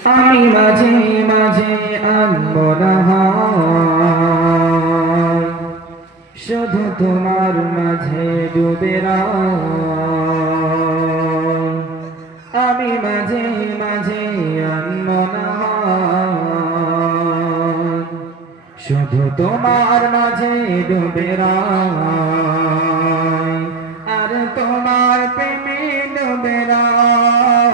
আমি মাঝে মাঝে আনমনা হয়, শুধু তোমার মাঝে ডুবে রই। আমি মাঝে মাঝে আনমনা হয়, শুধু তোমার মাঝে ডুবে রই। আর তোমার প্রেমে ডুবে রই,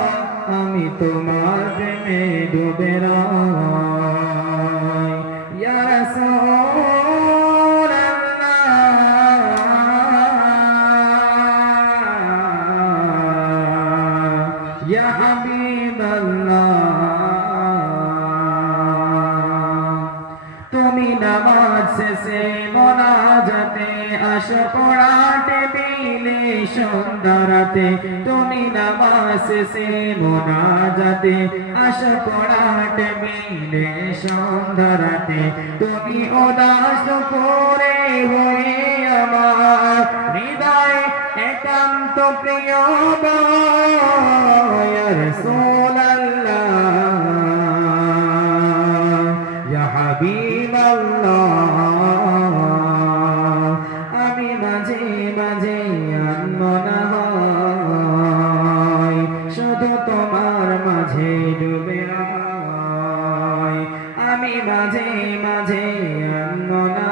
আমি তোমার প্রেমে ডুবে রই। ইয়া রাসূলাল্লাহ, ইয়া হাবিবাল্লাহ, তুমি নামাজ শেষে মোনাজাতে আসো পড়াতে দিলে সন্ধ্যা রাতে। তুমি নামাজ শেষে মোনাজাতে আসো পড়াতে দিলে সন্ধ্যা রাতে। তুমি উদাস করে হয়ে আমার হৃদয় একান্ত প্রিয় ইয়া রাসূলাল্লাহ, ইয়া হাবিবাল্লাহ, আমি মাঝে মাঝে আনমনা হয়, শুধু তোমার মাঝে ডুবে রই। আমি মাঝে মাঝে আনমনা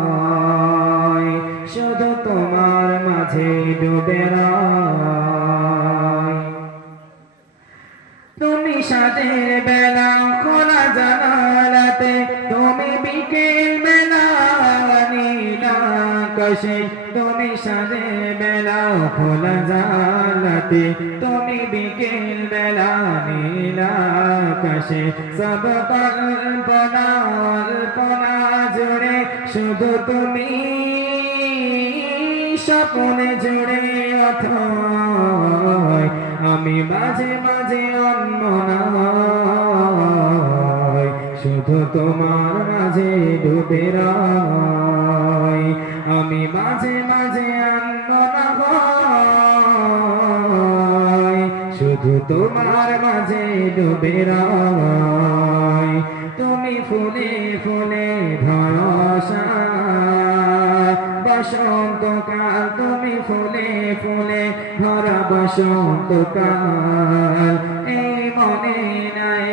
হয়, শুধু তোমার মাঝে ডুবে রই। তুমি সাজের বেলা খোলা জানালাতে, তুমি বিকেল বেলা নীল আকাশে। তুমি সাজের বেলা খোলা জানালাতে, তুমি বিকেল বেলা নীল আকাশে। সব কল্পনা কল্পনা জুড়ে শুধু তুমি, স্বপ্নে জুড়ে অথয়। আমি মাঝে মাঝে আনমনা হয়, শুধু তোমার মাঝে ডুবে রই। আমি মাঝে মাঝে আনমনা হয়, শুধু তোমার মাঝে ডুবে রই। তুমি ফুলে ফুলে ধরসা বসন্তকাল, তুমি ফুলে ফুলে ভরা বসন্তকাল। এই মনে নাই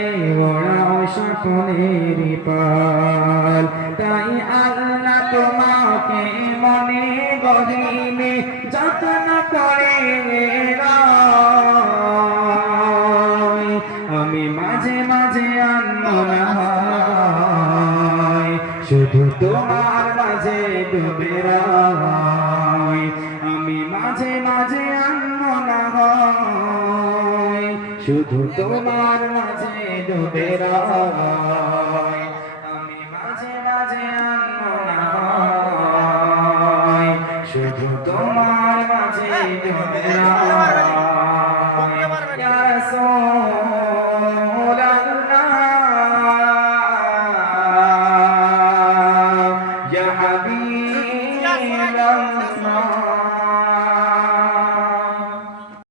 ওড়াও স্বপ্নের পাল, তাই আল্লাহ তোমাকে মনে গহীনে যত্ন করে রই। আমি মাঝে মাঝে আনমনা হয়, শুধু তোমার মাঝে ডুবে রই। আমি মাঝে মাঝে আনমনা হয়, শুধু তোমার মাঝে ডুবে রই। আমি মাঝে মাঝে আনমনা হয়, শুধু তোমার মাঝে ডুবে রই।